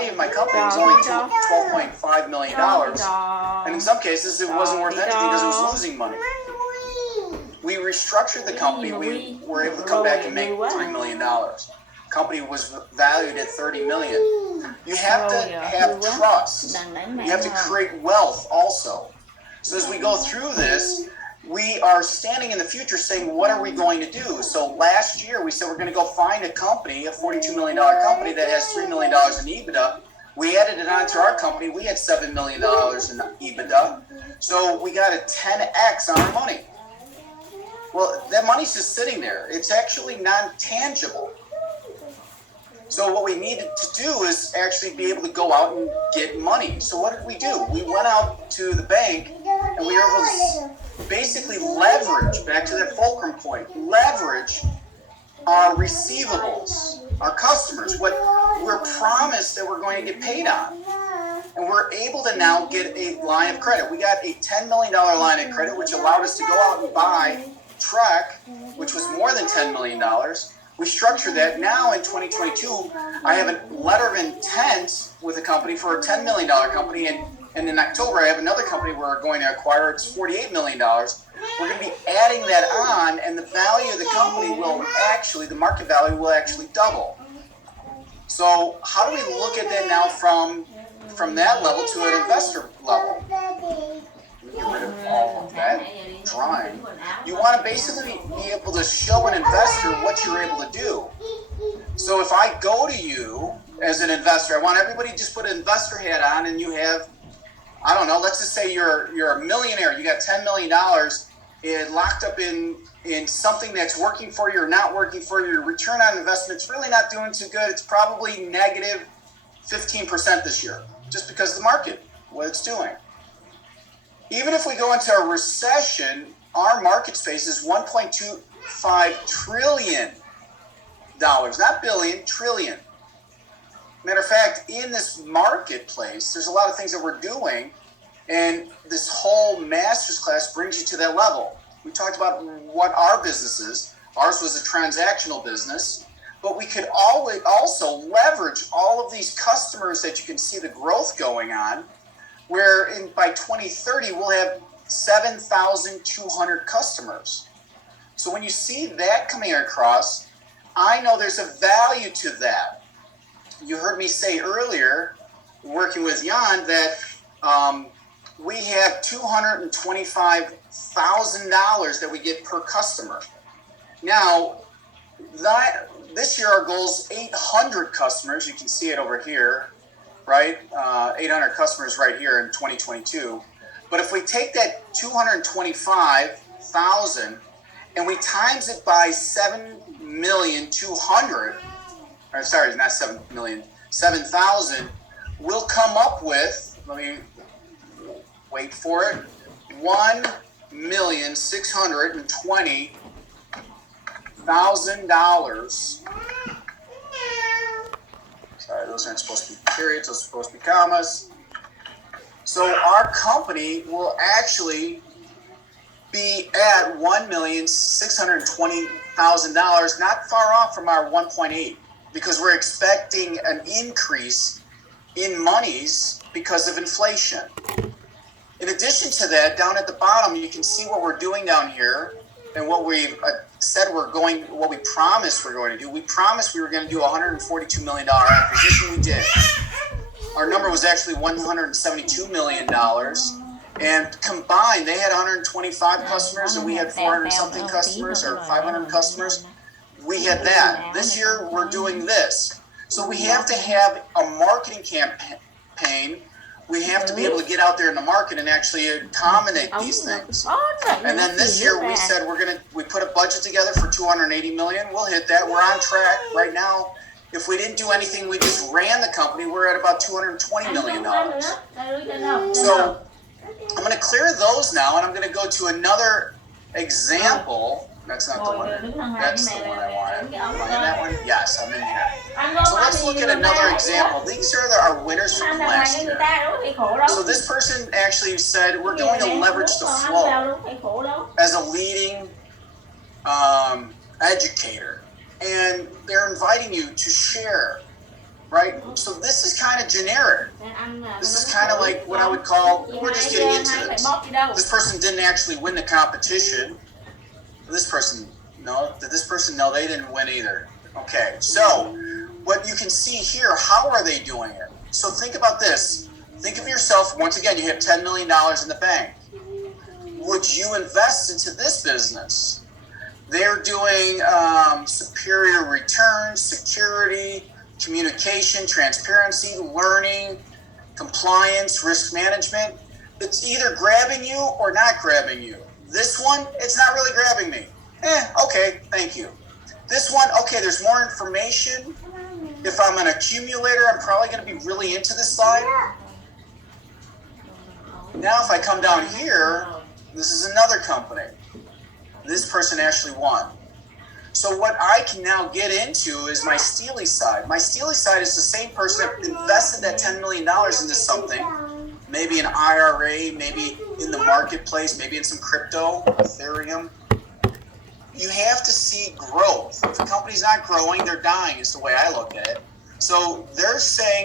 value of my company was only $12.5 million. And in some cases, it wasn't worth anything because it was losing money. We restructured the company. We were able to come back and make $3 million. The company was valued at $30 million. You have to have trust. You have to create wealth also. So as we go through this, we are standing in the future saying, what are we going to do? So last year, we said we're going to go find a company, a $42 million company that has $3 million in EBITDA. We added it onto our company. We had $7 million in EBITDA. So we got a 10x on our money. Well, that money's just sitting there. It's actually non-tangible. So what we needed to do is actually be able to go out and get money. So what did we do? We went out to the bank and we were able to basically leverage, back to that fulcrum point, leverage our receivables, our customers, what we're promised that we're going to get paid on. And we're able to now get a line of credit. We got a $10 million line of credit, which allowed us to go out and buy Trek, which was more than $10 million. We structured that. Now in 2022, I have a letter of intent with a company for a $10 million company. And in October, I have another company we're going to acquire. It's $48 million. We're going to be adding that on, and the value of the company will actually, the market value will actually double. So how do we look at that now from that level to an investor level? Get rid of all of that drawing. You want to basically be able to show an investor what you're able to do. So if I go to you as an investor, I want everybody to just put an investor hat on, and you have, I don't know, let's just say you're a millionaire. You got $10 million locked up in something that's working for you or not working for you. Your return on investment is really not doing too good. It's probably negative 15% this year, just because of the market, what it's doing. Even if we go into a recession, our market space is $1.25 trillion. Not billion, trillion. Matter of fact, in this marketplace, there's a lot of things that we're doing, and this whole master's class brings you to that level. We talked about what our business is. Ours was a transactional business, but we could always also leverage all of these customers that you can see the growth going on, where by 2030, we'll have 7,200 customers. So when you see that coming across, I know there's a value to that. You heard me say earlier, working with Jan, that we have $225,000 that we get per customer. Now, this year our goal is 800 customers. You can see it over here, right? 800 customers right here in 2022. But if we take that 225,000 and we times it by 7,200,000, or sorry, not 7 million, 7,000, we'll come up with, let me wait for it, $1,620,000. Sorry, those aren't supposed to be periods, those are supposed to be commas. So our company will actually be at $1,620,000, not far off from our 1.8, because we're expecting an increase in monies because of inflation. In addition to that, down at the bottom, you can see what we're doing down here and what we've said what we promised we're going to do. We promised we were going to do a $142 million acquisition. We did. Our number was actually $172 million. And combined, they had 125 customers and we had 400 something customers or 500 customers. We had that. This year, we're doing this. So we have to have a marketing campaign. We have to be able to get out there in the market and actually accommodate these things. And then this year we said we put a budget together for $280 million. We'll hit that. We're on track right now. If we didn't do anything, we just ran the company, we're at about $220 million. So I'm going to clear those now, and I'm going to go to another example. That's not the one. That's the one I wanted. Am I in that one? Yes, I'm in here. So let's look at another example. These are our winners from last year. So this person actually said, we're going to leverage the flow as a leading educator. And they're inviting you to share right? So this is kind of generic. This is kind of like what I would call, we're just getting into this. This person didn't actually win the competition. This person, no. Did this person? No, they didn't win either. Okay, so what you can see here, how are they doing it? So think about this. Think of yourself, once again, you have $10 million in the bank. Would you invest into this business? They're doing superior returns, security, communication, transparency, learning, compliance, risk management. It's either grabbing you or not grabbing you. This one, it's not really grabbing me. Okay, thank you. This one, okay, there's more information. If I'm an accumulator, I'm probably going to be really into this slide. Now, if I come down here, this is another company. This person actually won. So what I can now get into is my Steely side. My Steely side is the same person that invested that $10 million into something. Maybe an IRA, maybe in the marketplace, maybe in some crypto, Ethereum. You have to see growth. If the company's not growing, they're dying is the way I look at it. So they're saying